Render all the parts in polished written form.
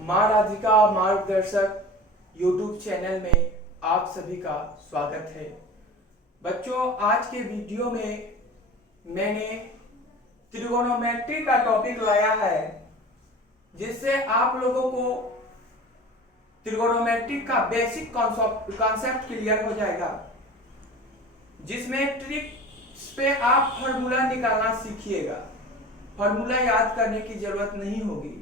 माँ राधिका मार्गदर्शक YouTube channel में आप सभी का स्वागत है। बच्चों, आज के वीडियो में मैंने त्रिगोनोमेट्री का टॉपिक लाया है, जिससे आप लोगों को त्रिगोनोमेट्री का बेसिक कॉन्सेप्ट क्लियर हो जाएगा, जिसमें ट्रिक्स पे आप फॉर्मूला निकालना सीखिएगा। फॉर्मूला याद करने की जरूरत नहीं होगी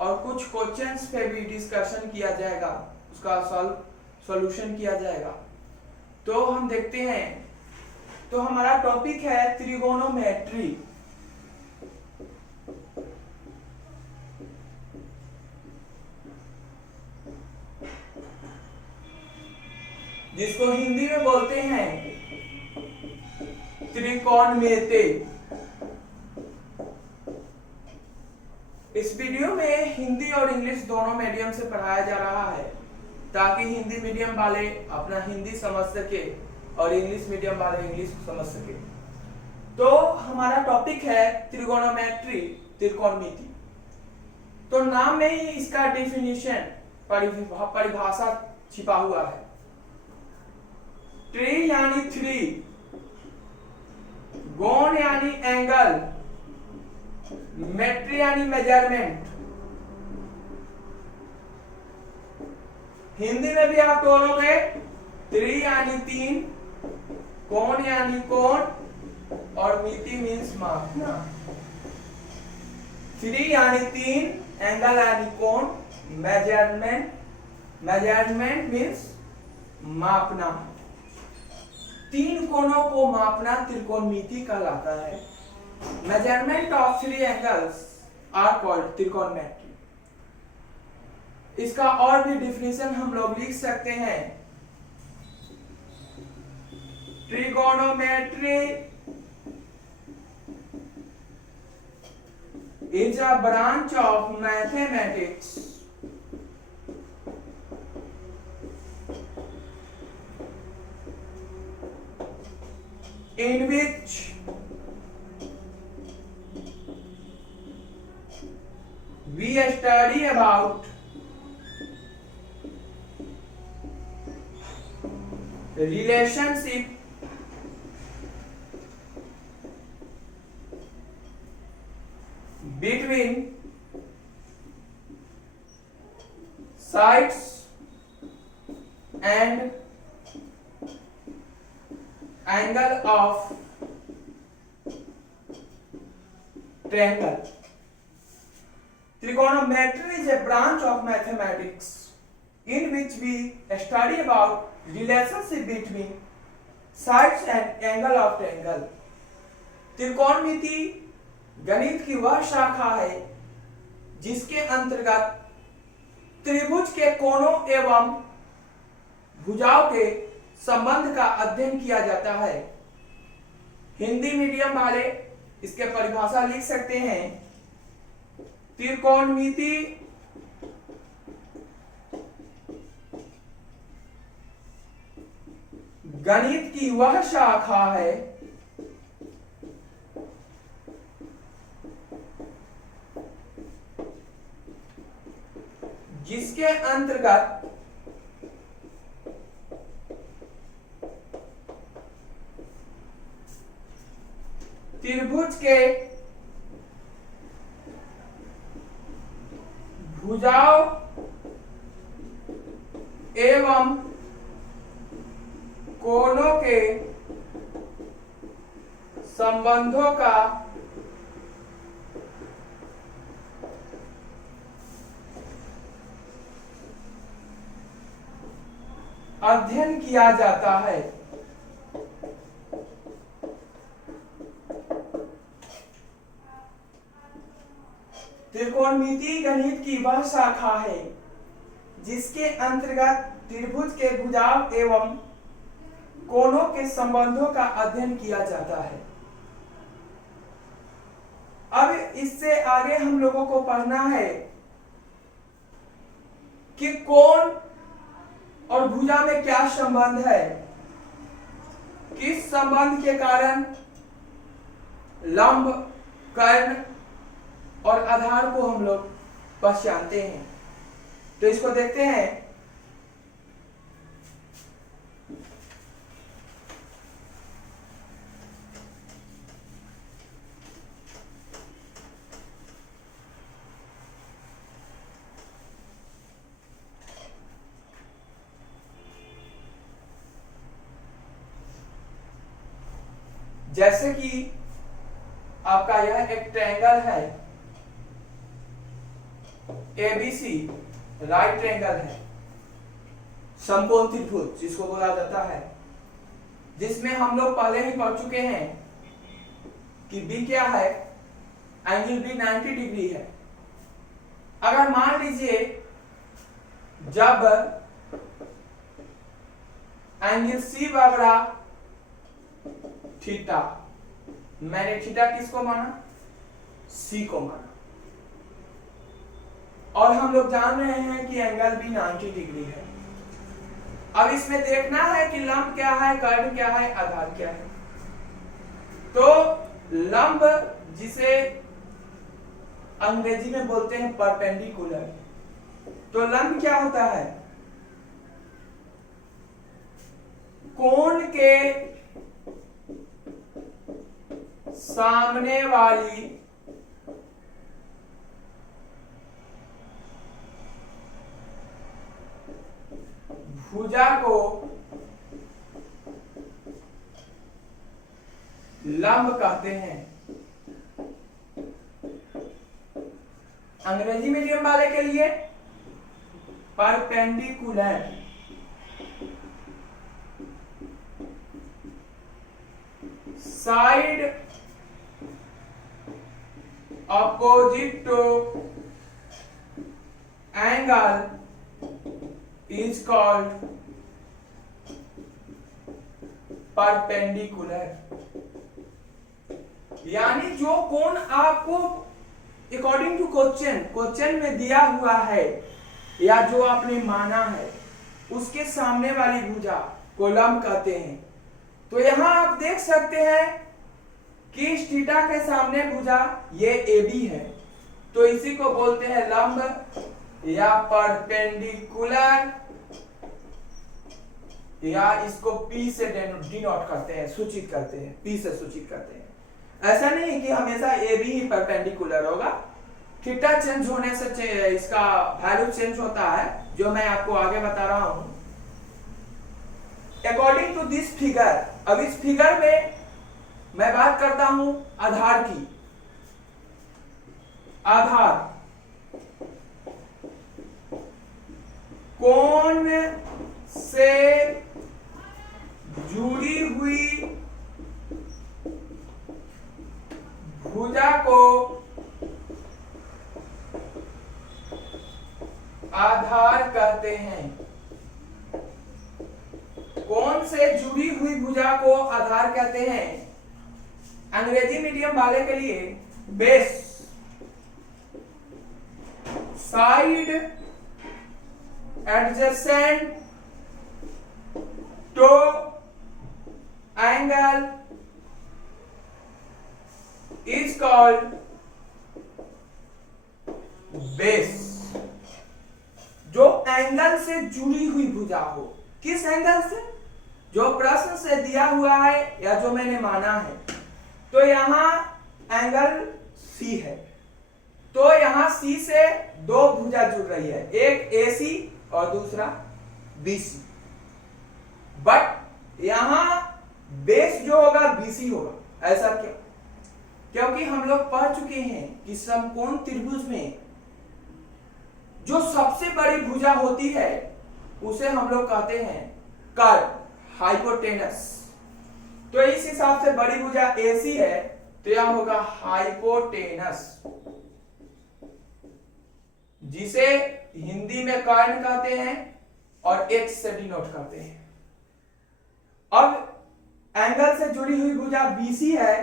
और कुछ क्वेश्चंस पे भी डिस्कशन किया जाएगा, उसका सॉल्यूशन किया जाएगा। तो हम देखते हैं। तो हमारा टॉपिक है त्रिगोनोमेट्री। जिसको हिंदी में बोलते हैं त्रिकोणमिति। इस वीडियो में हिंदी और इंग्लिश दोनों मीडियम से पढ़ाया जा रहा है, ताकि हिंदी मीडियम वाले अपना हिंदी समझ सके और इंग्लिश मीडियम वाले इंग्लिश समझ सके। तो हमारा टॉपिक है त्रिगोनोमेट्री, त्रिकोणमिति। तो नाम में ही इसका डेफिनेशन, परिभाषा छिपा हुआ है। ट्री यानी थ्री, गोन यानी एंगल, मेट्री यानी मेजरमेंट। हिंदी में भी आप बोलोगे त्रि यानी तीन, कोण यानी कोण और मिति मीन्स मापना। थ्री यानी तीन, एंगल यानी कोण, मेजरमेंट मीन्स मापना। तीन कोणों को मापना त्रिकोणमिति कहलाता है। Measurement of three angles are called त्रिकोणमिति। इसका और भी डिफिनेशन हम लोग लिख सकते हैं। Trigonometry is a branch of mathematics in which we study about relationship between sides and angle of triangle. Trigonometry is a branch of mathematics in which we study about relationship between sides and angle of triangle. त्रिकोणमिति गणित की वह शाखा है जिसके अंतर्गत त्रिभुज के कोणों एवं भुजाओं के संबंध का अध्ययन किया जाता है। हिंदी मीडियम वाले इसके परिभाषा लिख सकते हैं। त्रिकोणमिति गणित की वह शाखा है जिसके अंतर्गत त्रिभुज के भुजाओं एवं कोणों के संबंधों का अध्ययन किया जाता है। त्रिकोणमिति गणित की वह शाखा है जिसके अंतर्गत त्रिभुज के भुजाओं एवं कोणों के संबंधों का अध्ययन किया जाता है। अब इससे आगे हम लोगों को पढ़ना है कि कोण और भुजा में क्या संबंध है, किस संबंध के कारण लंब, कर्ण और आधार को हम लोग पहचानते हैं। तो इसको देखते हैं। जैसे कि आपका यह एक ट्रायंगल है एबीसी, राइट ट्रायंगल है, समकोण त्रिभुज जिसको बोला जाता है, जिसमें हम लोग पहले ही पढ़ चुके हैं कि बी क्या है, एंगल बी 90 डिग्री है। अगर मान लीजिए जब एंगल सी बगड़ा थीटा, मैंने थीटा किसको माना, सी को माना, और हम लोग जान रहे हैं कि एंगल भी 90 डिग्री है। अब इसमें देखना है कि लंब क्या है, कर्ण क्या है, आधार क्या है। तो लंब, जिसे अंग्रेजी में बोलते हैं परपेंडिकुलर, तो लंब क्या होता है, कोण के सामने वाली भुजा को लंब कहते हैं। अंग्रेजी मीडियम वाले के लिए perpendicular, side opposite to angle is called perpendicular। यानी जो कोण आपको अकॉर्डिंग टू क्वेश्चन में दिया हुआ है या जो आपने माना है, उसके सामने वाली भुजा को लंब कहते हैं। तो यहां आप देख सकते हैं कि इस थीटा के सामने भुजा ये AB है, तो इसी को बोलते हैं लंब या परपेंडिकुलर, या इसको P से डिनोट करते हैं, सूचित करते हैं, P से सूचित करते हैं। ऐसा नहीं कि हमेशा AB ही परपेंडिकुलर होगा, थीटा चेंज होने से इसका वैल्यू चेंज होता है, जो मैं आपको आगे बता रहा हूं। अकॉर्डिंग टू दिस फिगर, अब इस फिगर में मैं बात करता हूं आधार की। आधार कोण से जुड़ी हुई भुजा को आधार कहते हैं। कोण से जुड़ी हुई भुजा को आधार कहते हैं। अंग्रेजी मीडियम वाले के लिए base, side adjacent to angle is called base. जो एंगल से जुड़ी हुई भुजा हो, किस एंगल से, जो प्रश्न से दिया हुआ है या जो मैंने माना है। तो यहां एंगल C है, तो यहां C से दो भुजा जुड़ रही है, एक AC और दूसरा BC। बट यहां बेस जो होगा BC होगा। ऐसा क्यों? क्योंकि हम लोग पढ़ चुके हैं कि समकोण त्रिभुज में जो सबसे बड़ी भुजा होती है उसे हम लोग कहते हैं कर्व, हाइपोटेनस। तो इस हिसाब से बड़ी भुजा AC है, तो यह होगा हाइपोटेनस, जिसे हिंदी में कर्ण कहते हैं और H से डिनोट करते हैं। अब एंगल से जुड़ी हुई भुजा BC है,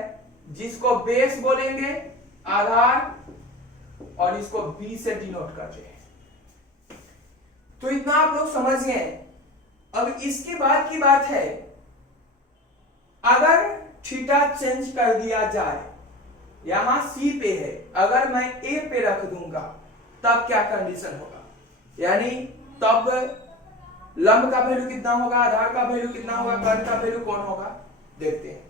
जिसको बेस बोलेंगे, आधार, और इसको B से डिनोट करते हैं। तो इतना आप लोग समझ गए। अब इसके बाद की बात है, अगर थीटा चेंज कर दिया जाए, यहां C पे है, अगर मैं A पे रख दूंगा तब क्या कंडीशन होगा। यानी तब लंब का वैल्यू कितना होगा, आधार का वैल्यू कितना होगा, कर्ण का वैल्यू कौन होगा, देखते हैं।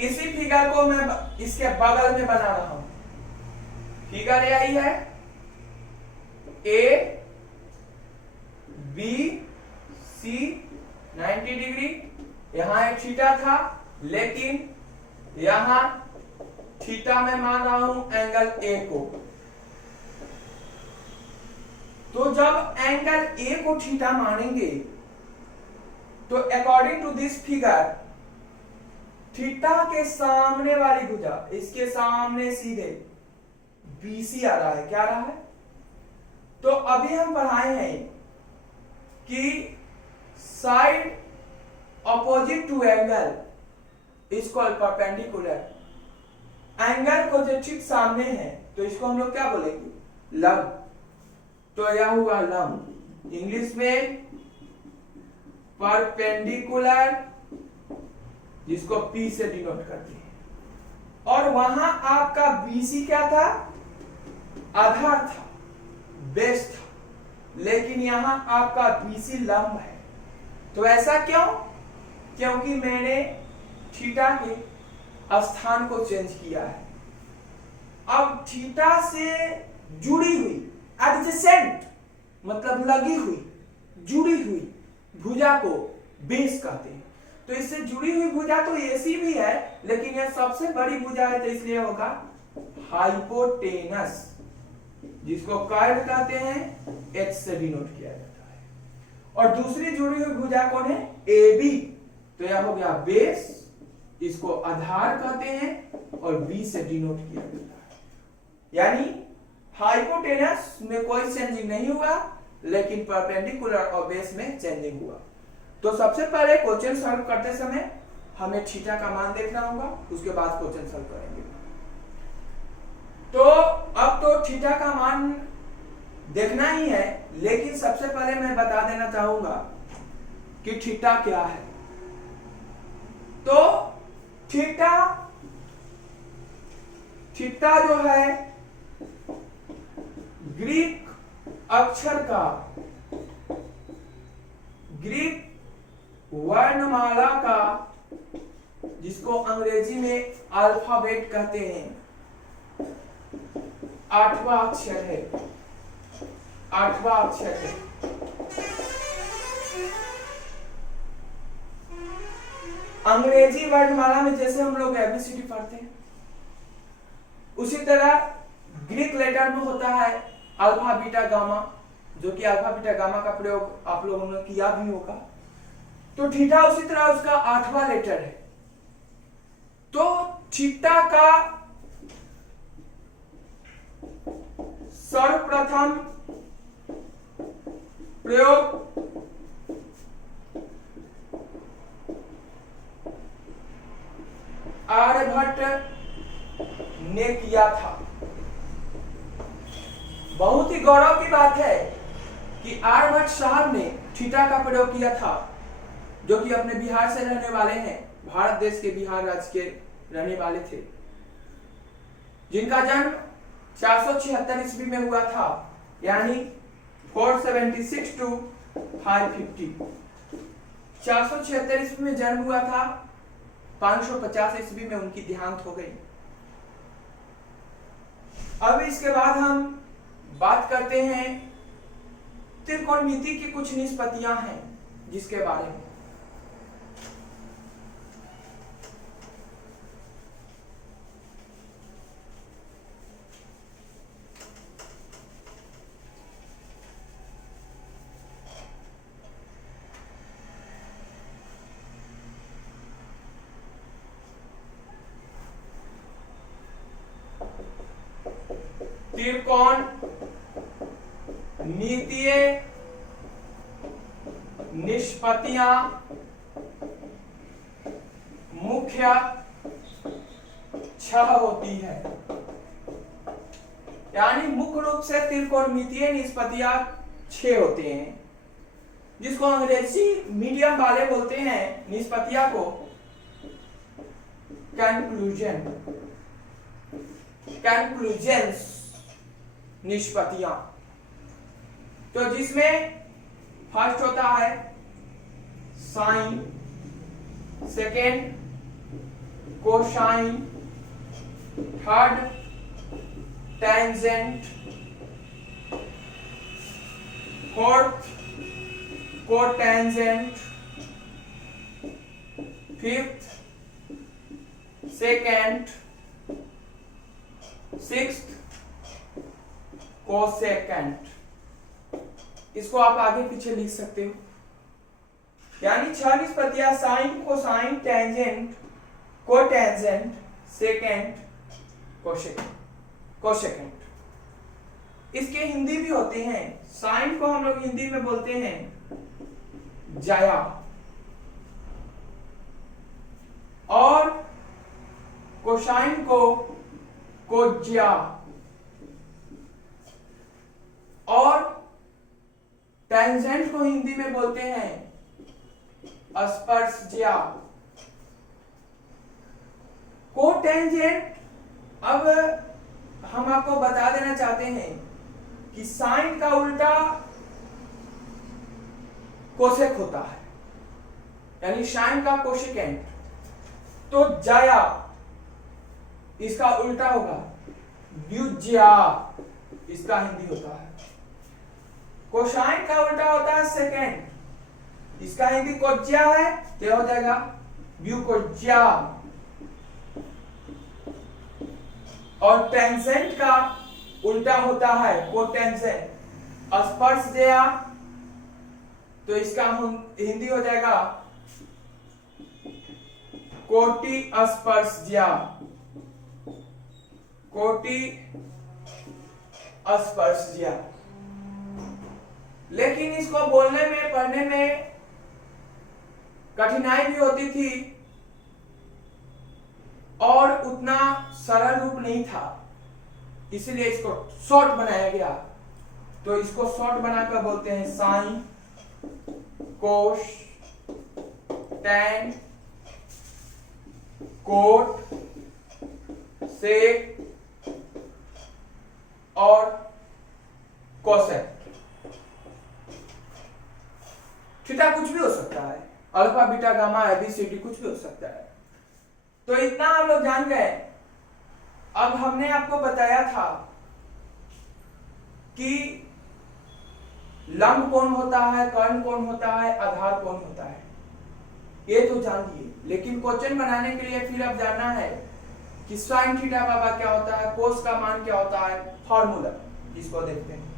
इसी फिगर को मैं इसके बगल में बना रहा हूं। फिगर यही है, ए बी सी 90 डिग्री, यहां एक थीटा था, लेकिन यहां थीटा मैं मान रहा हूं एंगल ए को। तो जब एंगल ए को थीटा मानेंगे तो according to this figure theta के सामने वाली भुजा, इसके सामने सीधे बीसी आ रहा है, क्या आ रहा है। तो अभी हम पढ़ाए हैं कि side opposite to angle is called perpendicular. Angle को जो ठीक सामने है तो इसको हम लोग क्या बोलेंगे, लंब। तो यह हुआ लंब, इंग्लिश में परपेंडिकुलर, जिसको P से डिनोट करते हैं। और वहां आपका BC क्या था, आधार था, बेस था, लेकिन यहां आपका BC लंब है। तो ऐसा क्यों, क्योंकि मैंने थीटा के स्थान को चेंज किया है। अब थीटा से जुड़ी हुई, एडजेसेंट मतलब लगी हुई, जुड़ी हुई भुजा को बेस कहते हैं। तो इससे जुड़ी हुई भुजा तो AC भी है, लेकिन यह सबसे बड़ी भुजा है, तो इसलिए होगा हाइपोटेनस, जिसको कर्व कहते हैं, H से डिनोट किया जाता है। और दूसरी जुड़ी हुई भुजा कौन है, AB, तो यह हो गया बेस, इसको आधार कहते हैं, और B से डिनोट किया जाता है। यानी हाइपोटेनस में कोई चेंजिंग नहीं हुआ, लेकिन परपेंडिकुलर और बेस में चेंजिंग हुआ। तो सबसे पहले क्वेश्चन सॉल्व करते समय हमें थीटा का मान देखना होगा, उसके बाद क्वेश्चन सॉल्व करेंगे। तो अब तो थीटा का मान देखना ही है, लेकिन सबसे पहले मैं बता देना चाहूंगा कि थीटा क्या है। तो थीटा जो है ग्रीक अक्षर का, ग्रीक वर्णमाला का, जिसको अंग्रेजी में अल्फाबेट कहते हैं, 8वां अक्षर है, 8वां अक्षर है। अंग्रेजी वर्णमाला में जैसे हम लोग ABCD पढ़ते हैं, उसी तरह ग्रीक लेटर में होता है अल्फा बीटा गामा, जो कि अल्फा बीटा गामा का प्रयोग आप लोगों ने किया भी होगा। तो थीटा उसी तरह उसका 8वां लेटर है। तो थीटा का सर्वप्रथम प्रयोग आर्यभट्ट ने किया था। बहुत ही गौरव की बात है कि आर्यभट्ट साहब ने थीटा का प्रयोग किया था, जो कि अपने बिहार से रहने वाले हैं, भारत देश के बिहार राज्य के रहने वाले थे, जिनका जन्म 476 ईस्वी में हुआ था, यानी 476 to 550। 476 ईस्वी में जन्म हुआ था, 550 ईस्वी में उनकी देहांत हो गई। अब इसके बाद हम बात करते हैं त्रिकोणमिति की कुछ निष्पत्तियां हैं जिसके बारे में। त्रिकोण नीतिय निष्पत्तियां मुख्य 6 होती है। यानी मुख्य रूप से त्रिकोणमितीय निष्पत्तियां 6 होते हैं, जिसको अंग्रेजी मीडियम वाले बोलते हैं निष्पत्तियां को कंक्लूजन्स निष्पत्तियां। तो जिसमें फर्स्ट होता है sine, second cosine, third tangent, fourth cotangent, fifth secant, sixth cosecant. इसको आप आगे पीछे लिख सकते हो। यानी 6 निष्पत्तियां sine, cosine, tangent, cotangent, secant, cosecant. इसके हिंदी भी होते हैं। साइन को हम लोग हिंदी में बोलते हैं जाया, और कोसाइन को कोज्या, और टेंजेंट को हिंदी में बोलते हैं स्पर्शज्या। कोटेंजेंट, अब हम आपको बता देना चाहते हैं कि साइन का उल्टा कोसेक होता है, यानी साइन का कोसेकेंट। तो जाया इसका उल्टा होगा व्युज्या, इसका हिंदी होता है। कोसाइन का उल्टा होता है सेकेंड, इसका हिंदी कोज्या है, क्या हो जाएगा व्युकोज्या। और टेंजेंट का उल्टा होता है कोटेंजेंट, स्पर्शज्या, तो इसका हिंदी हो जाएगा कोटि स्पर्शज्या, कोटि स्पर्शज्या। लेकिन इसको बोलने में, पढ़ने में कठिनाई भी होती थी और उतना सरल रूप नहीं था, इसलिए इसको शॉर्ट बनाया गया। तो इसको शॉर्ट बनाकर बोलते हैं साइन, कोस, टेन, कोट, सेक और कोसेक। थीटा कुछ भी हो सकता है, अल्फा बीटा गामा एबीसीडी कुछ भी हो सकता है। तो इतना आप लोग जान गए। अब हमने आपको बताया था कि लंब कोण होता है, कर्ण कोण होता है, आधार कोण होता है, ये तो जान लिए। लेकिन क्वेश्चन बनाने के लिए फिर अब जानना है कि साइन थीटा बाबा क्या होता है, कोस का मान क्या होता है, फॉर्मूला, इसको देखते हैं।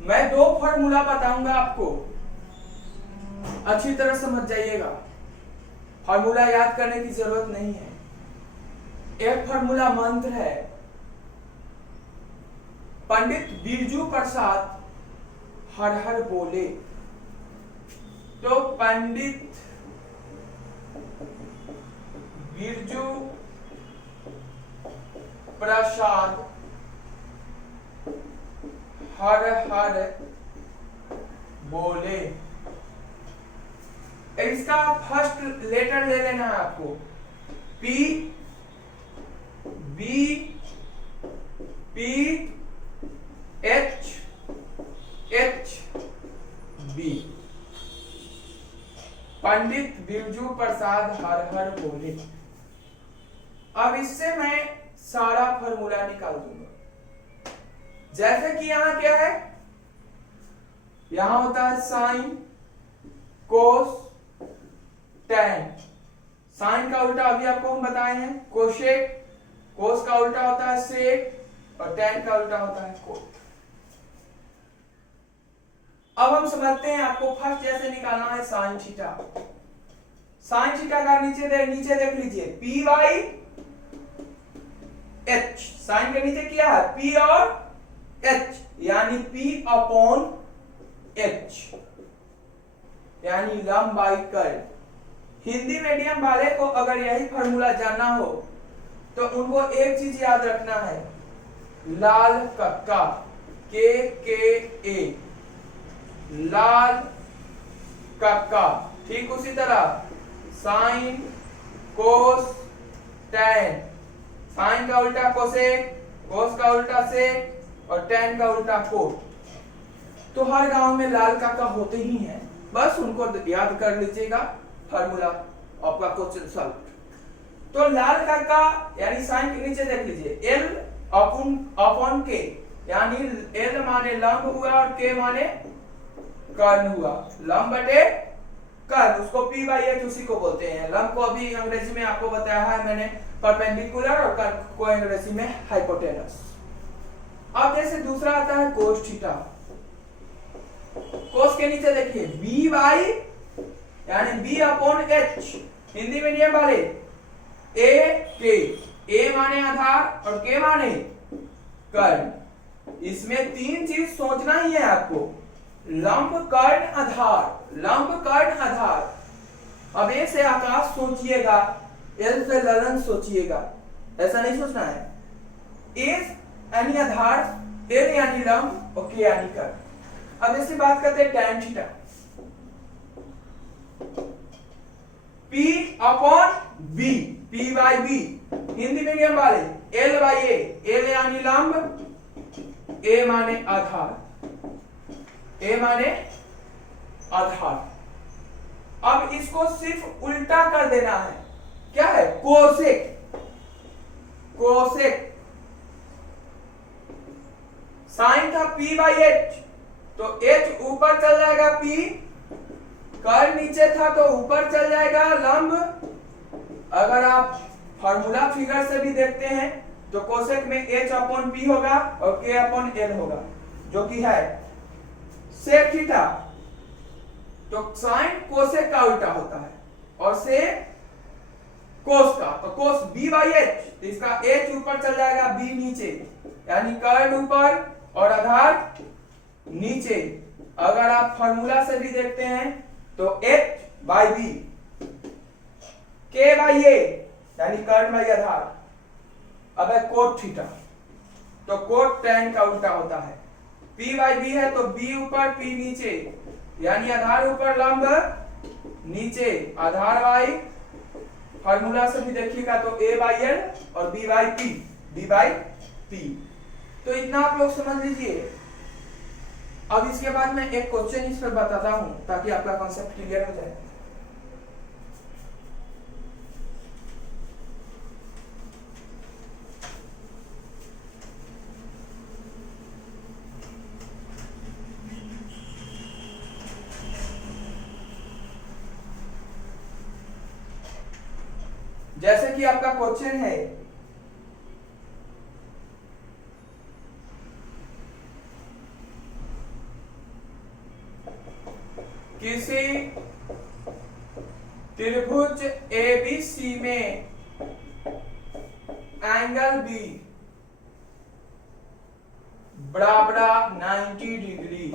मैं 2 फॉर्मूला बताऊंगा आपको, अच्छी तरह समझ जाइएगा। फॉर्मूला याद करने की जरूरत नहीं है। एक फॉर्मूला मंत्र है, पंडित बिरजू प्रसाद हर हर बोले। तो पंडित बिरजू प्रसाद हर हर बोले। इसका फर्स्ट लेटर ले लेना है आपको, P B P H H B. Pandit Birju Prasad हर हर बोले। अब इससे मैं सारा फॉर्मूला निकाल दूंगा। जैसे कि यहां क्या है, यहां होता है साइन, कोस, टेन। साइन का उल्टा अभी आपको हम बताए हैं कोसेक, कोस का उल्टा होता है सेक, और टेन का उल्टा होता है कोट। अब हम समझते हैं, आपको फर्स्ट जैसे निकालना है साइन थीटा। साइन थीटा का नीचे देख लीजिए पी बाई एच। साइन के नीचे क्या है, पी और एच, यानी पी अपॉन एच, यानी लंब बाई कर्ल। हिंदी मीडियम वाले को अगर यही फॉर्मूला जानना हो तो उनको एक चीज याद रखना है, लाल कक्का, के लाल कक्का। ठीक उसी तरह साइन कोस टैन, साइन का उल्टा कोसेक, कोस का उल्टा सेक और टैन का उल्टा कोट। तो हर गांव में लाल कक्का होते ही हैं, बस उनको याद कर लीजिएगा, फार्मूला आपका क्वेश्चन सॉल्व। तो लाल कक्का यानी साइन के नीचे देख लीजिए एल अपॉन के, यानी एल माने लंब हुआ और के माने कर्ण हुआ। लंब बटे कर्ण, उसको पी बाई एच उसी को बोलते हैं। लंब को अभी अंग्रेजी में आपको बताया है मैंने परपेंडिकुलर, और कर्ण को अंग्रेजी में हाइपोटेनस। अब जैसे दूसरा आता है कोस थीटा। कोस के नीचे देखिए बी बाई यानी B upon H, Hindi medium वाले ए के, ए माने आधार और के माने कर्ण। इसमें तीन चीज सोचना ही है आपको, लंब कर्ण आधार, लंब कर्ण आधार। अब ए से आकाश सोचिएगा, एल से ललन सोचिएगा, ऐसा नहीं सोचना है। ए यानी आधार, एल यानी लंब और के यानी कर्ण। अब इससे बात करते हैं tan theta. P upon B, P by B, Hindi medium वाले L बाई ए, L यानी लंब, A माने आधार, A माने आधार। अब इसको सिर्फ उल्टा कर देना है, क्या है, कोसेक, कोसेक। साइन था P बाई एच, तो H ऊपर चल जाएगा P, कर्ल नीचे था तो ऊपर चल जाएगा लंब। अगर आप फार्मूला फिगर से भी देखते हैं तो कोसेक में H अपॉन P होगा और K अपॉन L होगा, जो कि है सेक थीटा। तो साइन कोसेक का उल्टा होता है और सेक कोस का। तो कोस B बाई एच, तो इसका H ऊपर चल जाएगा B नीचे, यानी कर्ल ऊपर और आधार नीचे। अगर आप फार्मूला से भी देखते हैं तो H by B, K by A यानी कर्ण बाई आधार। अब है कोट थीटा, तो कोट टैन का उल्टा होता है। P बाई बी है तो B ऊपर P नीचे, यानी आधार ऊपर लंब नीचे, आधार बाई फार्मूला से भी देखिएगा तो A बाई एल और B by P, B by P। तो इतना आप लोग समझ लीजिए। अब इसके बाद मैं एक क्वेश्चन इस पर बताता हूं ताकि आपका कॉन्सेप्ट क्लियर हो जाए। जैसे कि आपका क्वेश्चन है, किसी त्रिभुज ABC में एंगल B बराबर 90 डिग्री,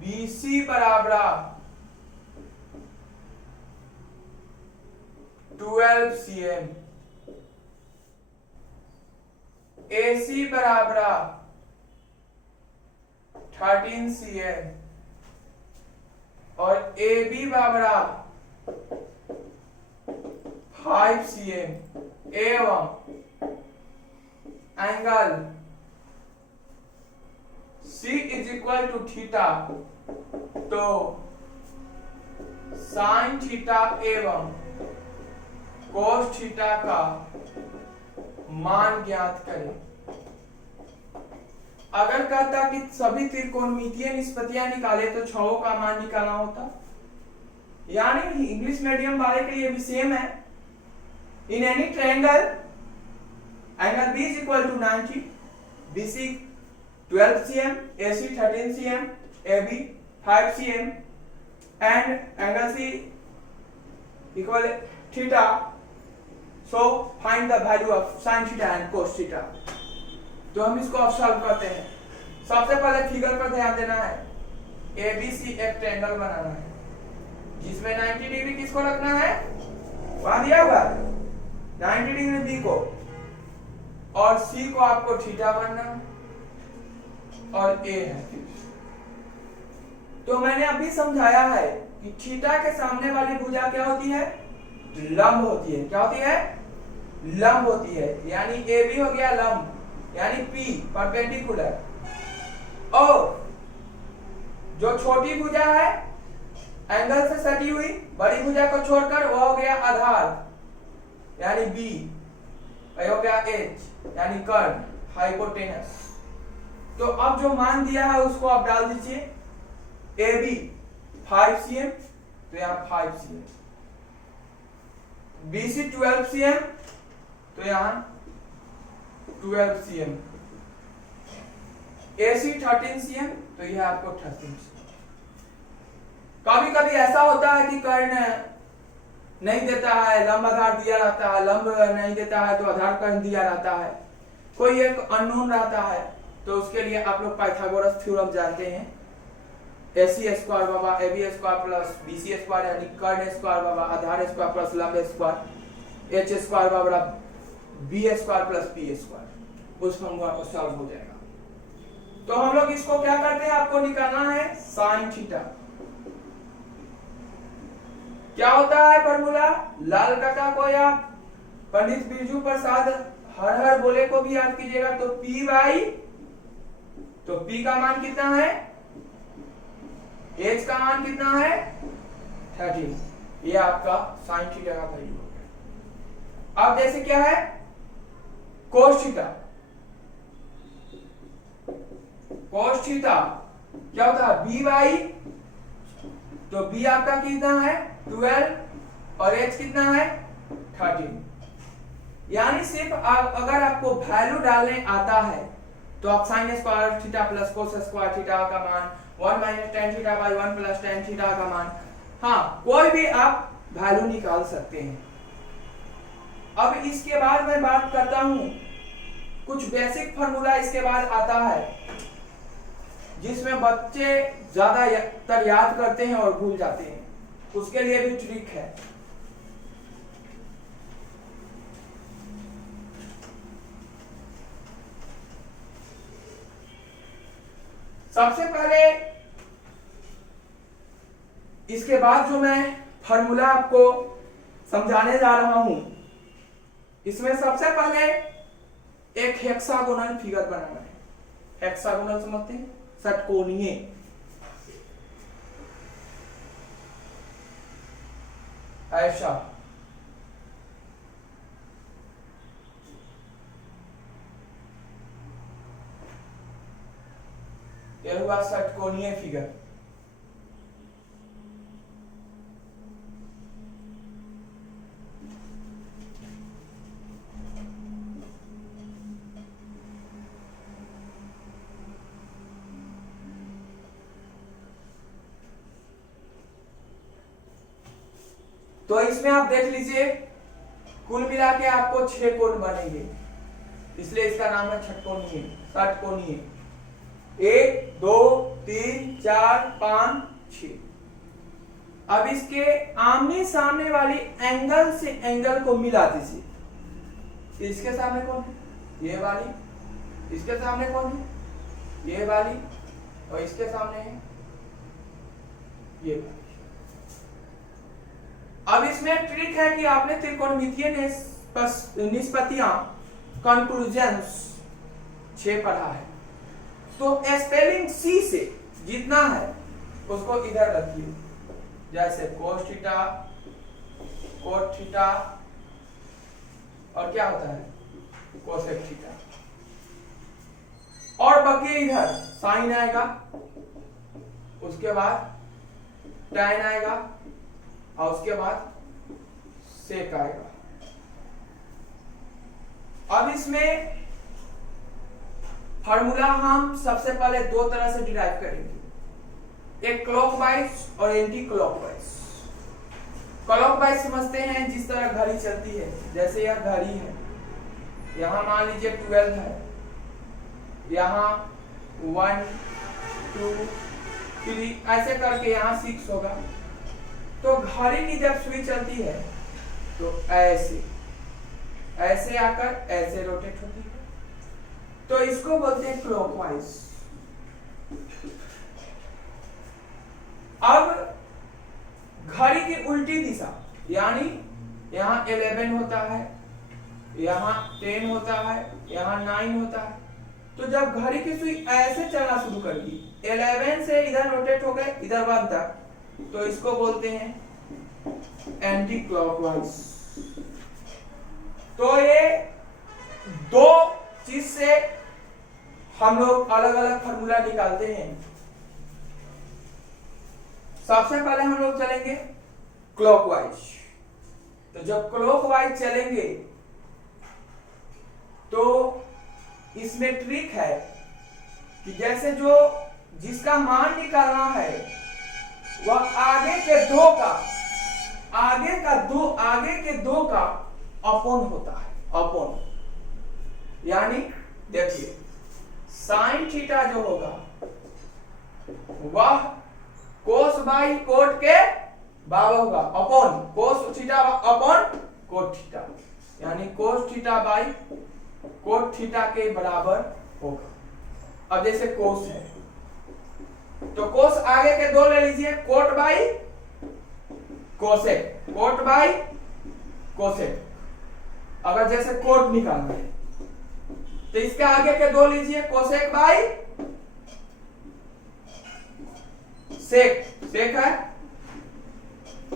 BC बराबर 12 cm, AC बराबर 13 cm और AB बराबर 5 cm एवं angle C is equal to theta, तो साइन थीटा एवं कोस थीटा का मान ज्ञात करें। अगर कहता कि सभी त्रिकोणमितीय निष्पत्तियां निकाले तो छहों का मान निकालना होता, यानी इंग्लिश मीडियम वाले के लिए भी सेम है। In any triangle angle B is equal to 90, BC 12 cm, AC 13 cm, AB 5 cm and angle C equal theta. So find the value of sin theta and cos theta. तो हम इसको अब solve करते हैं। सबसे पहले figure पर ध्यान देना है। ABC एक ट्रायंगल बनाना है जिसमें 90 डिग्री किसको रखना है, वहां दिया हुआ है 90 डिग्री B को, और C को आपको थीटा बनना और A है। तो मैंने अभी समझाया है कि थीटा के सामने वाली भुजा क्या होती है, लंब होती है। क्या होती है, लंब होती है। यानी AB हो गया लंब, यानी P परपेंडिकुलर, और जो छोटी भुजा है एंगल से सटी हुई, बड़ी भुजा को छोड़कर वो हो गया आधार यानी B, हो गया H यानी कर्ण हाइपोटेनस। तो अब जो मान दिया है उसको आप डाल दीजिए। AB 5 cm, तो यहाँ 5 cm, BC 12 cm, तो यहाँ 12 cm, AC 13 cm, तो यह आपको 13 cm। कभी कभी ऐसा होता है कि कर्ण नहीं देता है, लंब आधार दिया रहता है, लंब नहीं देता है तो आधार कर्ण दिया रहता है, कोई एक अननोन रहता है, तो उसके लिए आप लोग पाइथागोरस थ्योरम जानते हैं। AC स्क्वायर बराबर AB square plus BC square यानी कर्ण स्क्वायर बराबर आधार स्क्वायर प्लस लंब स्क्वायर, H स्क्वायर बराबर B square plus P square, उस फॉर्मूला को सॉल्व हो जाएगा। तो हम लोग इसको क्या करते हैं, आपको निकालना है साइन थीटा। क्या होता है फॉर्मूला, लाल काका को या पंडित बिरजू प्रसाद हर हर बोले को भी याद कीजिएगा। तो P बाई, तो P का मान कितना है, H का मान कितना है 13, ये आपका साइन थीटा का वैल्यू हो गया। अब जैसे क्या है कोस थीटा, कोस थीटा क्या होता है B बाई, तो B आपका कितना है 12 और H कितना है 13। यानी सिर्फ अगर आपको वैल्यू डालने आता है तो आप sine square theta plus cos square theta का मान 1 minus tan theta by 1 plus tan theta का मान, हाँ कोई भी आप वैल्यू निकाल सकते हैं। अब इसके बाद मैं बात करता हूं, कुछ बेसिक फार्मूला इसके बाद आता है जिसमें बच्चे ज्यादा याद करते हैं और भूल जाते हैं, उसके लिए भी ट्रिक है। सबसे पहले इसके बाद जो मैं फार्मूला आपको समझाने जा रहा हूं, इसमें सबसे पहले एक हेक्सागोनल फिगर बनाना है। हेक्सागोनल समझते हैं, षटकोणीय। ऐसा यह हुआ षटकोणीय फिगर। तो इसमें आप देख लीजिए कुल मिला के आपको 6 कोण बनेंगे, इसलिए इसका नाम है षटकोणीय, षटकोणीय। 1 2 3 4 5 6। अब इसके आमने सामने वाली एंगल से एंगल को मिला दीजिए। इसके सामने कौन है, ये वाली, इसके सामने कौन है, ये वाली, और इसके सामने है ये वाली। अब इसमें ट्रिक है कि आपने त्रिकोणमितीय निष्पत्तियां कंक्लूजन्स 6 पढ़ा है, तो स्पेलिंग सी से जितना है उसको इधर रखिए, जैसे कोस थीटा, कोट थीटा, और क्या होता है कोसेक थीटा, और बाकी इधर साइन आएगा, उसके बाद टैन आएगा, और उसके बाद सेक आएगा। अब इसमें फार्मूला हम सबसे पहले दो तरह से डिराइव करेंगे, एक क्लॉकवाइज और एंटी क्लॉकवाइज। क्लॉकवाइज समझते हैं जिस तरह घड़ी चलती है, जैसे यह घड़ी है, यहाँ मान लीजिए 12 है, यहाँ 1 2 3 ऐसे करके यहाँ 6 होगा। तो घड़ी की जब सुई चलती है तो ऐसे ऐसे आकर ऐसे रोटेट होती है, तो इसको बोलते हैं क्लॉकवाइज। अब घड़ी की उल्टी दिशा, यानी यहाँ 11 होता है, यहाँ 10 होता है, यहाँ 9 होता है, तो जब घड़ी की सुई ऐसे चलना शुरू कर दी, 11 से इधर रोटेट हो गए इधर 1 तक, तो इसको बोलते हैं एंटी क्लॉकवाइज। तो ये दो चीज से हम लोग अलग अलग फार्मूला निकालते हैं। सबसे पहले हम लोग चलेंगे क्लॉकवाइज। तो जब क्लॉकवाइज चलेंगे तो इसमें ट्रिक है कि जैसे जो जिसका मान निकालना है वह आगे के दो का अपॉन होता है, अपॉन। यानी देखिए साइन थीटा जो होगा वह कोस बाई कोट के बराबर होगा, upon cos theta upon cot theta, यानी cos theta by cot theta के बराबर होगा। अब जैसे कोस है तो कोस आगे के दो ले लीजिए, cot by cosec, cot by cosec. अगर जैसे कोट निकालना है तो इसके आगे के दो लीजिए, कोसेक बाई सेक, सेक है।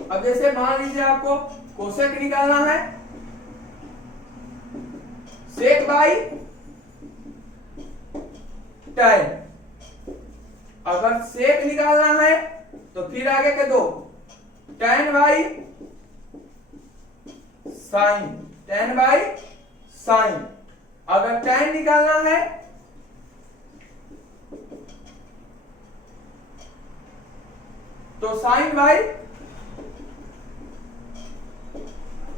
अब जैसे मान लीजिए आपको कोसेक निकालना है, सेक बाई tan। अगर सेक निकालना है तो फिर आगे के दो tan by sine, tan by sine. अगर tan निकालना है तो साइन बाई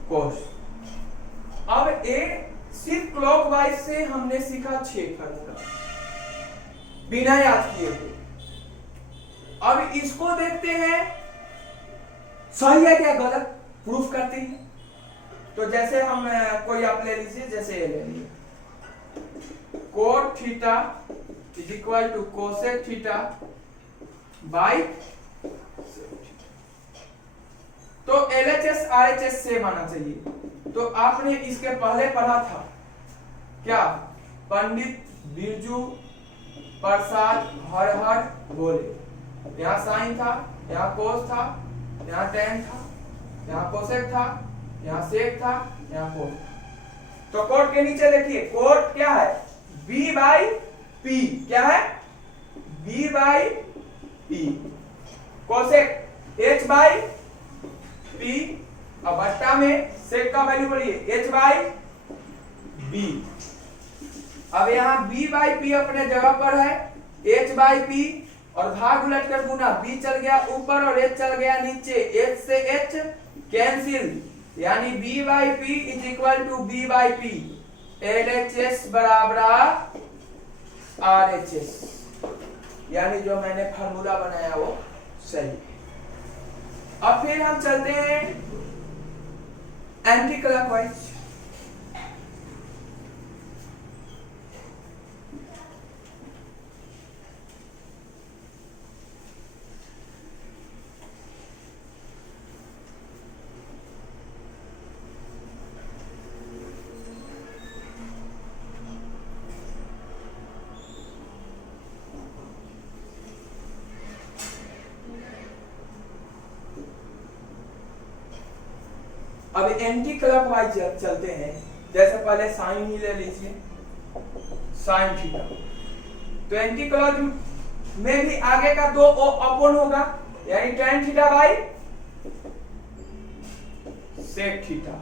कोस। अब ए सिर्फ क्लॉकवाइज से हमने सीखा 6 फार्मूला बिना याद किए हुए। अब इसको देखते हैं सही है क्या गलत, प्रूफ करते हैं। तो जैसे हम कोई आप ले लीजिए, जैसे ये ले लीजिए, cot theta is equal to cosec theta by, तो LHS RHS से माना चाहिए। तो आपने इसके पहले पढ़ा था क्या, पंडित बिरजू प्रसाद हर बोले। यहाँ साइन था, यहाँ कोस था, यहाँ tan था, यहाँ कोसेक था, यहाँ सेक था, यहाँ कोट था। तो कोट के नीचे देखिए, कोट क्या है, B बाई P, क्या है B by P। Cosec H by P। अब बट्टा में सेक का वैल्यू बोलिए H बाई B। अब यहाँ B बाई P अपने जगह पर है, H बाई P और भाग उलट कर गुना, B चल गया ऊपर और H चल गया नीचे, H से H कैंसिल, यानी B by P is equal to B by P। LHS बराबर RHS, यानी जो मैंने फार्मूला बनाया वो सही है। अब फिर हम चलते हैं एंटी क्लॉकवाइज। अब एंटी क्लॉकवाइज चलते हैं, जैसे पहले साइन ही ले लीजिए, साइन थीटा। तो एंटी क्लॉक में भी आगे का दो अपॉन होगा, यानी tan theta by sec theta.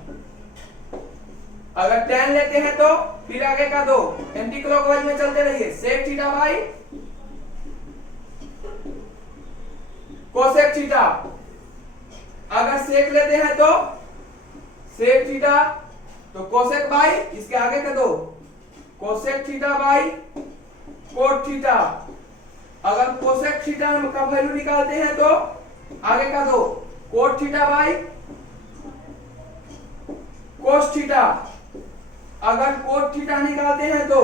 अगर tan लेते हैं तो फिर आगे का दो एंटी क्लॉकवाइज में चलते रहिए, sec theta by cosec theta. अगर sec लेते हैं तो sec थीटा, तो cosec बाई इसके आगे का दो cosec theta by cot theta. अगर cosec थीटा का वैल्यू निकालते हैं तो आगे का दो cot theta by cos theta. अगर cot थीटा निकालते हैं तो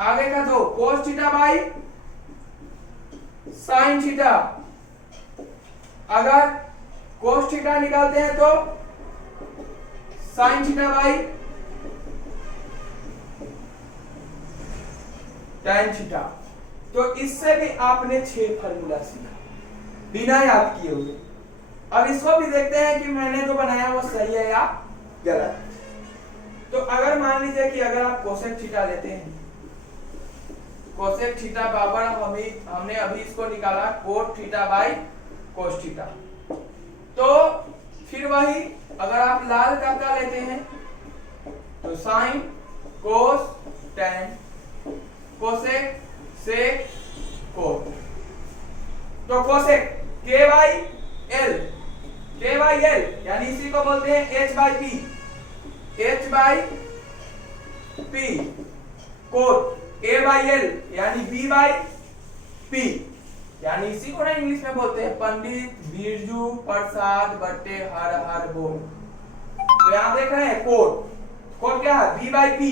आगे का दो cos theta by sin theta. अगर cos थीटा निकालते हैं तो sin theta by tan theta. तो इससे भी आपने 6 फार्मूला सीखा बिना याद किए हुए। अब इसको भी देखते हैं कि मैंने जो बनाया वो सही है या गलत। तो अगर मान लीजिए कि अगर आप कोसेक थीटा लेते हैं, कोसेक थीटा बराबर हमने अभी इसको निकाला cot theta by cos theta. तो फिर वही अगर आप लाल का लेते हैं तो sine cos tan cosec sec cot. तो कोसेक के बाई एल, के बाई एल यानी इसी को बोलते हैं H by P, H by P. Cot A by L यानी बी बाई पी, यानी इसी को ना इंग्लिश में बोलते हैं पंडित बिरजू प्रसाद बट्टे हर हर बोल। तो यहां देख रहे हैं कोट, कोट क्या है B by P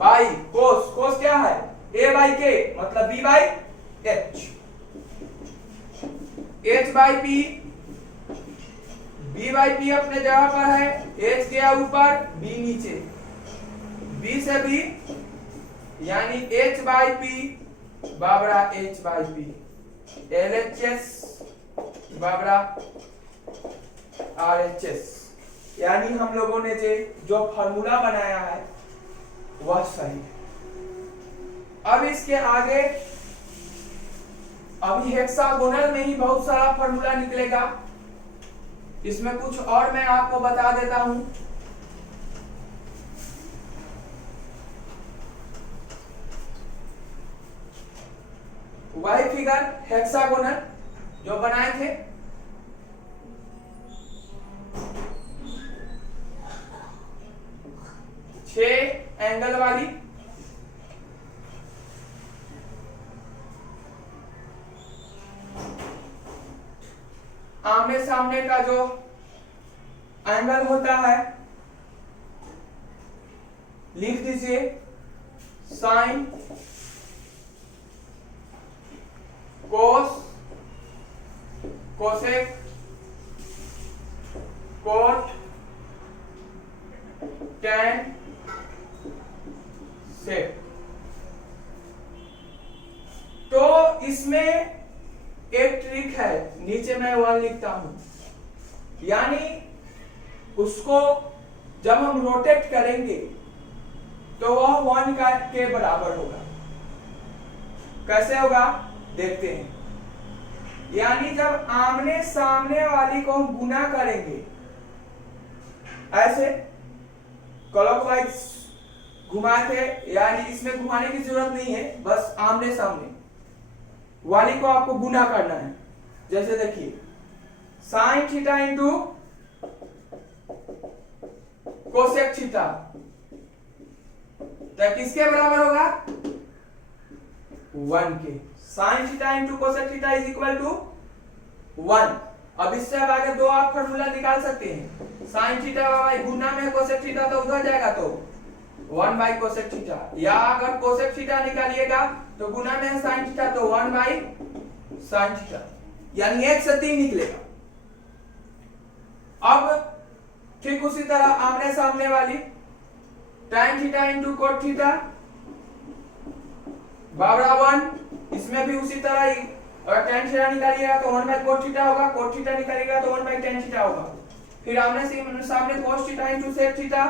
by cos, cos क्या है ए बाई के मतलब B by H, H by P, B by P अपने जगह पर है, एच गया ऊपर बी नीचे, बी से बी यानी एच बाई पी बाबरा H by P, L H S बाबरा आर एच एस। यानी हम लोगों ने जो फॉर्मूला बनाया है वह सही है। अब इसके आगे अभी हेक्सागोनल में ही बहुत सारा फॉर्मूला निकलेगा, इसमें कुछ और मैं आपको बता देता हूं। वही फिगर हेक्सागोनल जो बनाए थे, छह एंगल वाली, आमने सामने का जो एंगल होता है लिख दीजिए sine cos cosec cot tan sec. तो इसमें एक ट्रिक है, नीचे मैं 1 लिखता हूं, यानी उसको जब हम रोटेट करेंगे तो वह 1 के बराबर होगा। कैसे होगा देखते हैं। यानी जब आमने सामने वाली को हम गुना करेंगे ऐसे क्लॉकवाइज घुमाए थे, यानी इसमें घुमाने की जरूरत नहीं है, बस आमने सामने वाली को आपको गुना करना है। जैसे देखिए sine theta into cosec theta, तो किसके बराबर होगा 1 के। Sine theta into cosec theta is equal to 1। अब इससे अब आगे दो आप फॉर्मूला निकाल सकते हैं। साइन थीटा बाई गुना में कोसेक थीटा तो उधर जाएगा तो 1 बाई कोसेक थीटा, या अगर कोसेक थीटा निकालिएगा तो गुना में है साइन थीटा तो 1 बाई साइन थीटा, यानी 1 से 3 निकलेगा। अब ठीक उसी तरह आमने सामने वाली tan theta into cot theta बाबरा 1, इसमें भी उसी तरह ही अगर tan थीटा निकालिएगा तो 1 बाई कोट थीटा होगा, कोट थीटा निकालिएगा तो 1 बाई tan थीटा होगा। फिर आमने सामने cos theta into sec theta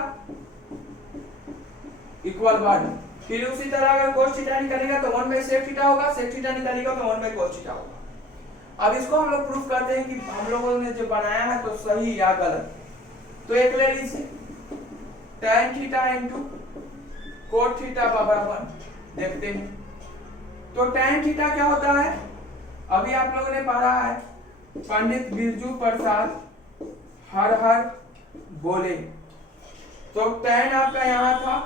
equal 1, फिर उसी तरह अगर cos थीटा निकालेगा तो 1 बाई sec थीटा होगा, sec थीटा निकालेगा तो 1 बाई cos थीटा होगा। अब इसको हम लोग प्रूफ करते हैं कि हम लोगों ने जो बनाया है तो सही या गलत। तो एक ले लीजिए tan theta into cot theta बराबर देखते हैं। तो tan थीटा क्या होता है, अभी आप लोगों ने पढ़ा है, पंडित बिरजू प्रसाद हर हर बोले। तो tan आपका यहां था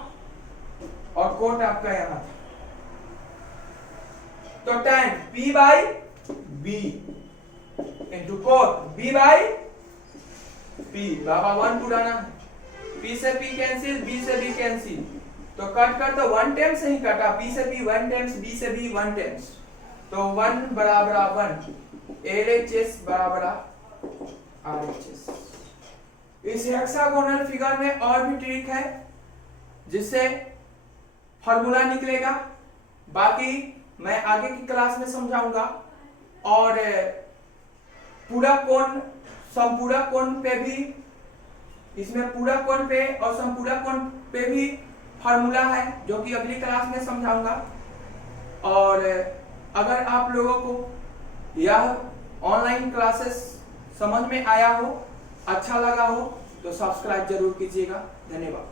और कोट आपका यहां था, तो tan p by b into coat b by p। बाबा 1 पुराना है, p से p कैंसिल, b से b कैंसिल, तो कट कर तो 1 टाइम्स ही कटा, p से p 1 टाइम्स, b से b 1 टाइम्स, तो 1 बराबर 1 LHS बराबर RHS। इस हेक्सागोनल फिगर में और भी ट्रिक है जिससे फॉर्मूला निकलेगा, बाकी मैं आगे की क्लास में समझाऊंगा। और पूरा कोण समपूरक कोण पे भी, इसमें पूरा कोण पे और समपूरक कोण पे भी फार्मूला है जो कि अगली क्लास में समझाऊंगा। और अगर आप लोगों को यह ऑनलाइन क्लासेस समझ में आया हो, अच्छा लगा हो, तो सब्सक्राइब जरूर कीजिएगा। धन्यवाद।